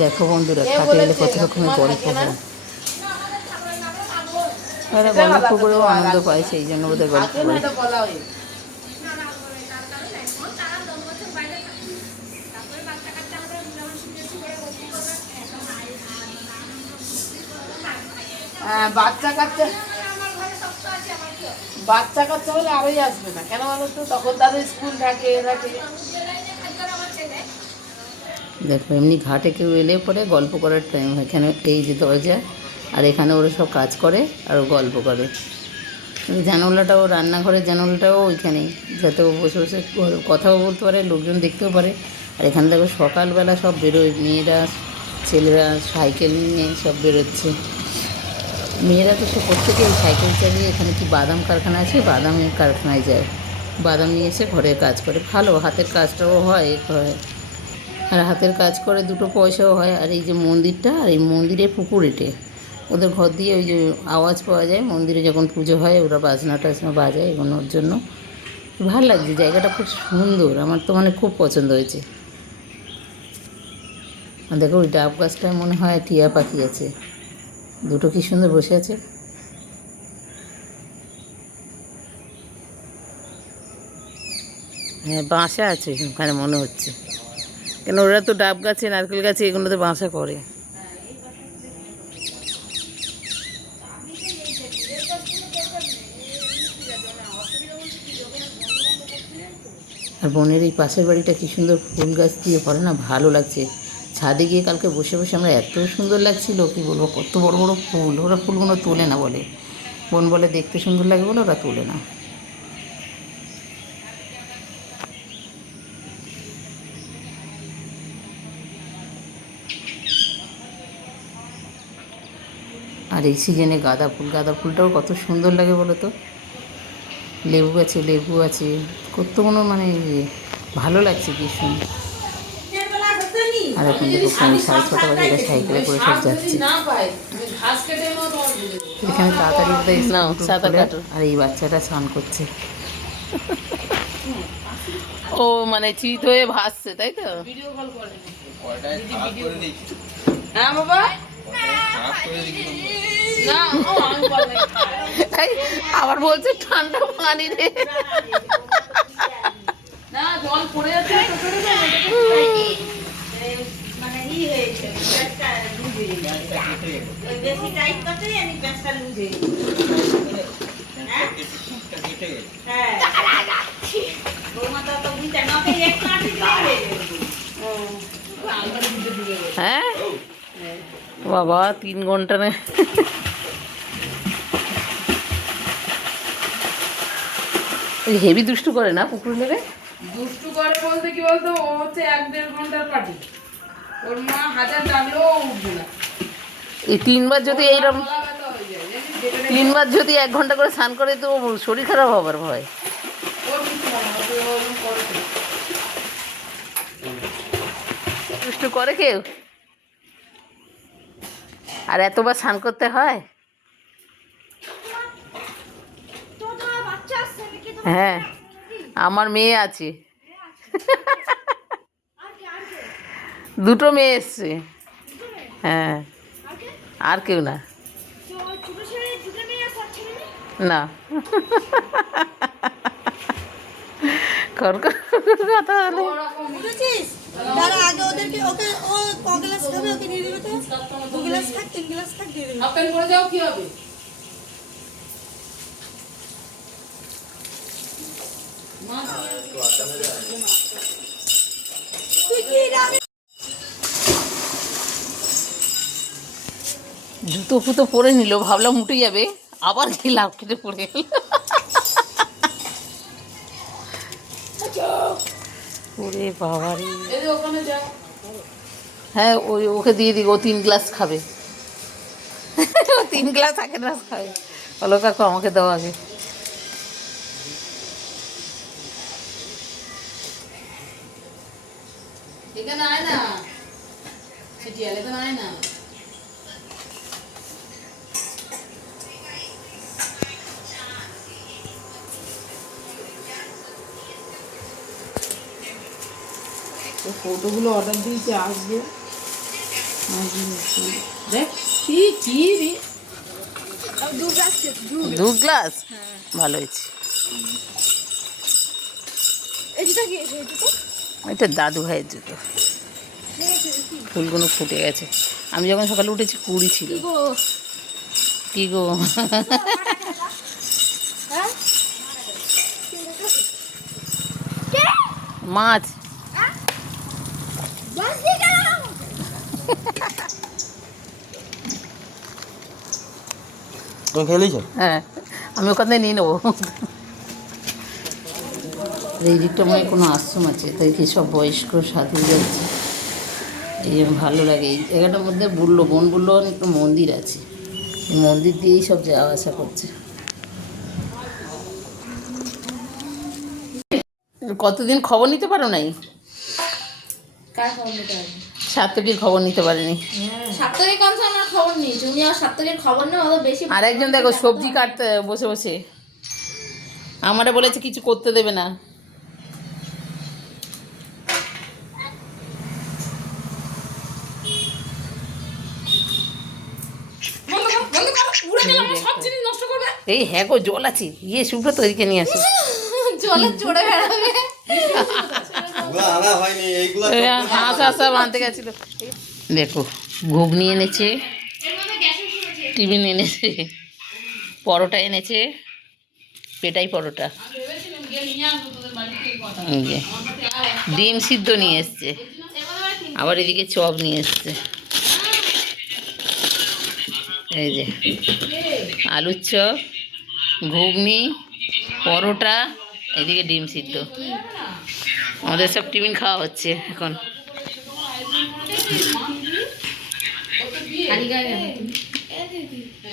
দেখো বন্ধুরা, খাটে গেলে কত রকমের গল্প হয়। ওরা গল্প করেও আনন্দ পায়, সেই জন্য ওদের গল্প করে। বাচ্চা কাচ্চা বাচ্চা কাচ্চা হলে আরোই আসবে না, কেন বলো তো, তখন তাদের স্কুল থাকে থাকে। দেখো এমনি ঘাটে কেউ এলে পরে গল্প করার টাইম হয়, এখানে এই যে দরজা, আর এখানে ওরা সব কাজ করে আর ও গল্প করে। জানালাটাও, রান্নাঘরের জানালাটাও ওইখানেই, যাতে ও বসে বসে কথাও বলতে পারে, লোকজন দেখতেও পারে। আর এখানে দেখো সকালবেলা সব বেরোয়, মেয়েরা ছেলেরা সাইকেল নিয়ে সব বেরোচ্ছে। মেয়েরা তো সব প্রত্যেকেই সাইকেল চালিয়ে, এখানে কি বাদাম কারখানা আছে, বাদামের কারখানায় যায়, বাদাম নিয়ে এসে ঘরে কাজ করে। ভালো, হাতের কাজটাও হয় আর হাতের কাজ করে দুটো পয়সাও হয়। আর এই যে মন্দিরটা, আর এই মন্দিরে পুকুর এঁটে ওদের ঘর দিয়ে ওই যে আওয়াজ পাওয়া যায়, মন্দিরে যখন পুজো হয় ওরা বাজনা টাজনা বাজায় এগোনোর জন্য। ভালো লাগছে, জায়গাটা খুব সুন্দর, আমার তো মানে খুব পছন্দ হয়েছে। আর দেখো ওই ডাব গাছটায় মনে হয় টিয়া পাখি আছে, দুটো কি সুন্দর বসে আছে। হ্যাঁ, বাসা আছে ওখানে মনে হচ্ছে, কেন ওরা তো ডাব গাছে, নারকেল গাছে, এগুলোতে বাসা করে। আর বোনের এই পাশের বাড়িটা কী সুন্দর ফুল গাছ দিয়ে করে না, ভালো লাগছে। ছাদে গিয়ে কালকে বসে বসে আমরা, এত সুন্দর লাগছিল কী বলবো, কত বড় বড় ফুল। ওরা ফুলগুলো তোলে না বলে, বোন বলে দেখতে সুন্দর লাগে বলে ওরা তোলে না। আর এই সিজনে গাঁদা ফুলটাও কত সুন্দর লাগে বলো তো। লেবু আছে কতগুলো, মানে ভালো লাগছে কি সুন্দর। আর এখন দেখো 6:30 বাজে, এরা সাইকেলে করে সব যাচ্ছে। এখানে তাড়াতাড়ি বোধহয় স্কুল খোলে, আর এই বাচ্চাটা স্নান করছে। ও মানে চিত হয়ে ভাসছে, তাই তো। হ্যাঁ বাবা, আবার বলছে ঠান্ডা পানি রে। না জল পড়ে যাচ্ছে, হ্যাঁ বাবা 3 ঘন্টা না। হেভি দুষ্টু করে না পুকুর নেবে। দুষ্টু করে বলতে কি বলতো, ও হচ্ছে 1-1.5 ঘন্টার পার্টি, ওর মা হাজার ডাকলেও উঠবে না। এই 3বার যদি এইরকম, 3বার যদি 1 ঘন্টা করে স্নান করে, তো শরীর খারাপ হবার ভয়। দুষ্টু করে কেউ, আর এতবার স্নান করতে হয়। হ্যাঁ, আমার মেয়ে আছে, 2টো মেয়ে এসছে। হ্যাঁ, আর কেউ না, না। কথা হলে আগে ওদেরকে, ওকে ও ক গ্লাস খাবে, ওকে দিয়ে দিবে তো, 2 গ্লাস থাক 3 গ্লাস থাক দিয়ে দিবে। আপেল করে যাও কি হবে। জুতো ফুতো পরে নিল, ভাবলাম উঠে যাবে, আবার কি লাভ কেটে পড়ে গেল। ওরে বাবারে, ওখানে যাও। হ্যাঁ ওকে দিয়ে দিই, ও 3 গ্লাস খাবে। 3 গ্লাস এক গ্লাস খাবে। বলো কাকু আমাকে দাও আগে। এখানে আয় না, ছিটিয়ালে তো আয় না। ফটোগুলো অর্ডার দিয়েছে, আসবে। দেখ কি কি রে 2 গ্লাস ভালো হয়েছে। এটা দাদু ভাইয়ের জুতো, ফুলগুলো ফুটে গেছে। আমি যখন সকালে উঠেছি 20 ছিল। কি গো মাছ তুমি খেলেছ? হ্যাঁ, আমি ওখান থেকে নিয়ে নেবো। এই দিকটা মনে হয় কোনো আশ্রম আছে, তাই কি সব বয়স্ক সাধু যাচ্ছে। এই জন্য ভালো লাগে। এই জায়গাটার মধ্যে বন বললো একটা মন্দির আছে, এই মন্দির দিয়েই সব যাওয়া আসা করছে। কতদিন খবর নিতে পারো নাই? কার খবর নিতে হবে? সাত্তকীর খবর নিতে পারেনি। সাপ্তাহিক অংশ আমার খবর নেই, তুমি আর সাপ্তাহিক খবর নেই, অত বেশি। আর একজন দেখো সবজি কাটতে বসে বসে, আমারে বলেছে কিছু করতে দেবে না। এই হ্যাঁ গো, জল আছে, সুব্রত ওইদিকে নিয়ে আসে। জলে চড়ে বেড়াবে। আনা হয়নি এইগুলা। হাঁস সব আনতে গেছিল। দেখো ঘুগনি এনেছে, টিফিন এনেছে, পরোটা এনেছে, পেটাই পরোটা, এই যে ডিম সিদ্ধ নিয়ে এসছে, আবার এদিকে চপ নিয়ে এসছে, এই যে আলুর চপ, ঘুগনি, পরোটা, এদিকে ডিম সিদ্ধ। আমাদের সব টিফিন খাওয়া হচ্ছে এখন।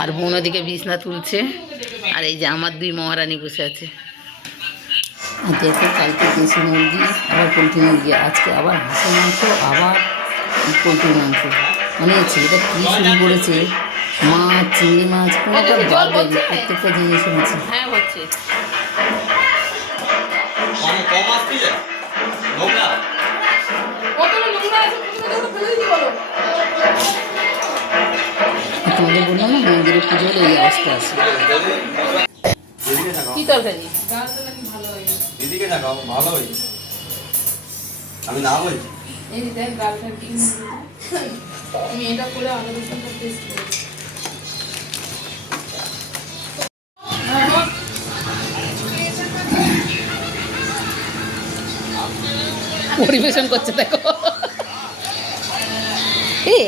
আর বোন ওদিকে বিছনা তুলছে, আর এই যে আমার 2 মহারানী বসে আছে। দেখো কালকে দেশি মুরগি, আবার পোলট্রি মুরগি, আজকে আবার হাঁসের মাংস, আবার পোলট্রির মাংস। মানে ছেলেটা কী শুরু করেছে, মাছ, চিংড়ি মাছ, কোনোটা বাদ দেয়নি, প্রত্যেকটা জিনিস এনেছে। হ্যাঁ হচ্ছে। কম আসছে নোংরা। কতটা নোংরা আছে, কতটা ফেলে দিতে বলো। তোমাদের বললাম না মন্দিরে পুজো হলে এই অবস্থা আছে। এদিকে থাকাও, কি তরকারি? ডালটা নাকি ভালো হয়। এদিকে থাকাও, ভালো হয়েছে। আমি না বলছি। এই যে দেখ ডালটা কি আমি এটা করে আলু রসুনটা টেস্ট করেছি। পরিবেশন করছে দেখো।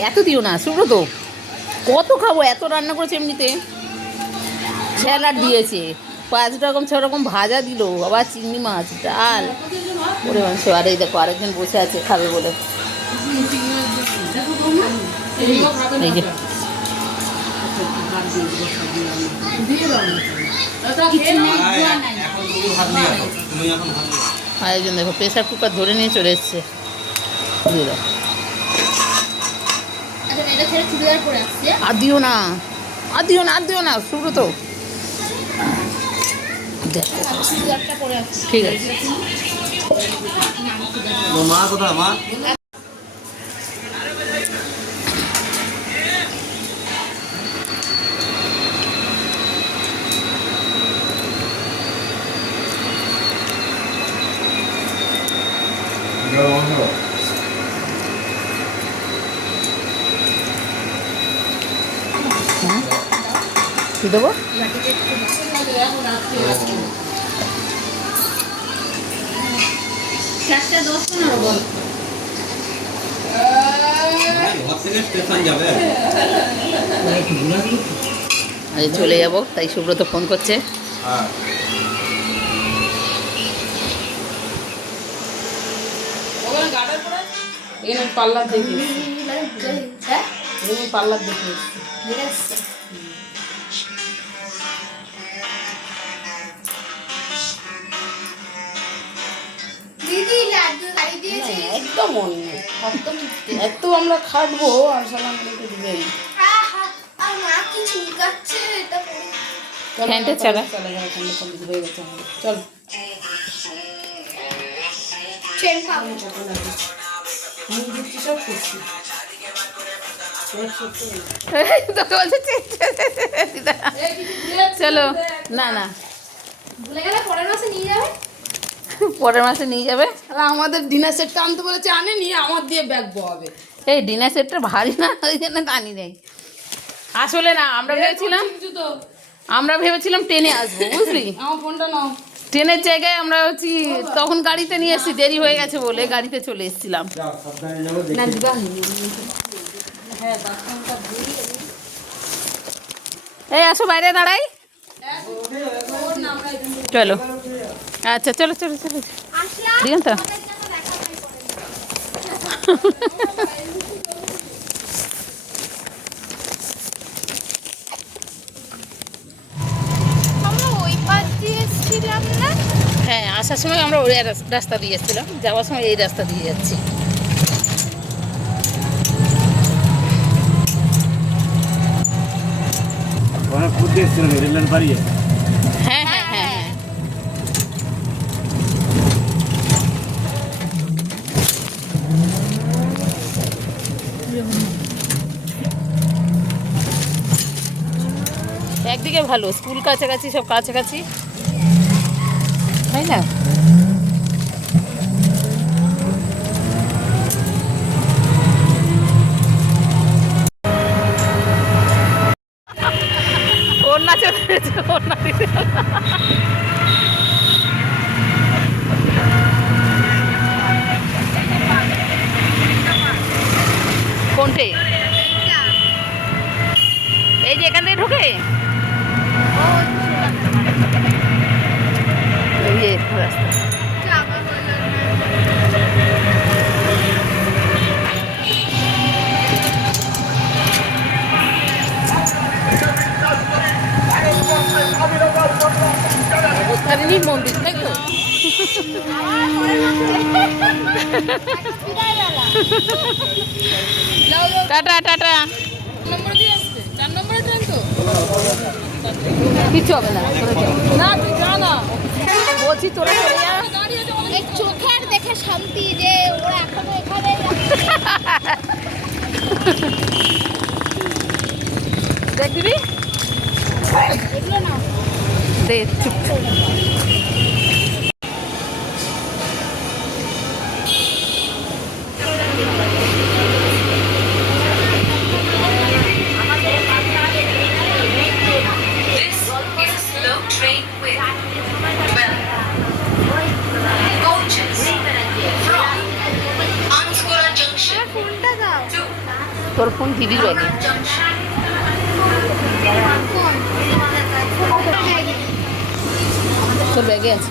এত দিও না সুব্রত, কত খাবো, এত রান্না করেছে। এমনিতে স্যালাড দিয়েছে, 5 রকম 6 রকম ভাজা দিল, আবার চিংড়ি মাছ, ডাল, ওরে মাংস। আর এই দেখো আরেকজন বসে আছে খাবে বলে। এই যে এখন তুমি ভাত নিয়ে আসো, তুমি এখন ভাত নিয়ে আসো। আরেকজন দেখো প্রেসার কুকার ধরে নিয়ে চলে এসছে। দিয়ে দাও। আচ্ছা, এটা ছেড়ে চুড়িদার পরে আসছে। আর দিও না, আর দিও না, আর দিও না সুব্রত। দেখো চুড়িদারটা পরে আসছে। ঠিক আছে। ও মা কোথায় মা? কি দেবো? চারটা 10-15 বল। ঘর থেকে স্টেশন যাবে। আজ চলে যাবো, তাই সুব্রত ফোন করছে। হ্যাঁ। ওখানে গার্ডার পরে এখানে পার্লার দেখে এসেছি। হ্যাঁ, এখানে পার্লার দেখে এসেছি। ঠিক আছে। দিদি লাড্ডু খাই দিয়েছি। একদম অন্য এত আমরা খাটবো আর সালাম আমাদেরকে দিবেই। আর মা কি চুলকাচ্ছে এটা পরে। ফ্যানটা চালা। চলে গেল, ঠান্ডা কমপ্লিট হয়ে গেছে আমাদের। চল ট্রেন পাবো। আমি দিচ্ছি সব করছি। তোকে বলছে দিদা চলো না না ভুলে গেলে পরের মাসে নিয়ে যাবে। পরের মাসে নিয়ে যাবে। আর আমাদের ডিনার সেটটা আনতে বলেছে, আনে নিয়ে আমার দিয়ে ব্যাগ বহাবে। এই ডিনার সেটটা ভারী না, ওই জন্য টানি নেই। আসলে না কিছু তো আমরা ভেবেছিলাম ট্রেনে আসবো, বুঝলি? আমার ফোনটা নাও। ট্রেনের জায়গায় আমরা হচ্ছি তখন গাড়িতে নিয়ে এসেছি, দেরি হয়ে গেছে বলে গাড়িতে চলে এসেছিলাম। না দিবা এই আসো বাইরে দাঁড়াই, চলো। আচ্ছা চলো চলো চলো আসলাম দিগন্ত তোমাদের জন্য দেখা হয়ে আমরা ওই পাশ দিয়ে এসেছিলাম না? হ্যাঁ, আসার সময় আমরা ওই রাস্তা দিয়ে এসেছিলাম, যাওয়ার সময় এই রাস্তা দিয়ে যাচ্ছি। অনেক ফুট দেখছিলাম রেলের বাড়ি হ্যাঁ হ্যাঁ হ্যাঁ হ্যাঁ একদিকে ভালো, স্কুল কাছাকাছি, সব কাছাকাছি, তাই না? ওর না চলে গেছে, ওর না দিতে কোনটে? এই যে এখান থেকে ঢুকে এই যে রাস্তা। অবস্থানেরই মন্দির, তাই তো? Tata tata. নম্বর দিয়ে আসছে, 4 নম্বরের ট্রেন তো। কিছু হবে না, তোরা যা। না তুই যা না। বলছি তোরা চলে যা। এই চোখের দেখে শান্তি যে ওরা এখনো এখানে দেখ দিবি এগুলো না দে চুপ। This is a slow train with coaches from Anskora Junction ফোনটা দাও to তোর ফোন দিদির ব্যাগে, Junction. তোর ব্যাগে আছে।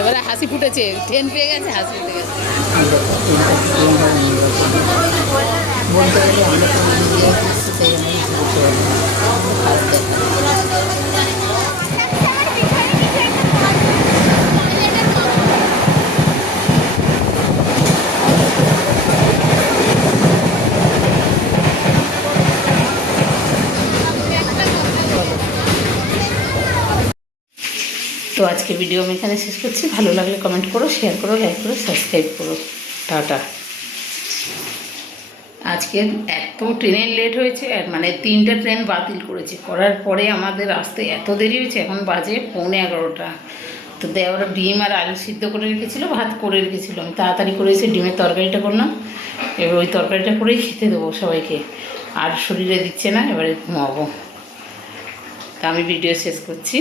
এবারে হাসি ফুটেছে, ট্রেন পেয়ে গেছে, হাসি ফুটে গেছে। বলতে গেলে আমরা তো ইন্ডিয়া এসেছি, তাই তো আজকে ভিডিও আমি এখানে শেষ করছি। ভালো লাগলে কমেন্ট করো, শেয়ার করো, লাইক করো, সাবস্ক্রাইব করো। টাটা। আজকে এত ট্রেনের লেট হয়েছে, মানে 3টে ট্রেন বাতিল করেছে, করার পরে আমাদের আসতে এত দেরি হয়েছে, এখন বাজে 11:15। তো দেওয়ারা ডিম আর আলু সিদ্ধ করে রেখেছিলো, ভাত করে রেখেছিলো, আমি তাড়াতাড়ি করে এসে ডিমের তরকারিটা করলাম। এবার ওই তরকারিটা করেই খেতে দেবো সবাইকে, আর শরীরে দিচ্ছে না, এবারে ঘুমাবো। তা আমি ভিডিও শেষ করছি।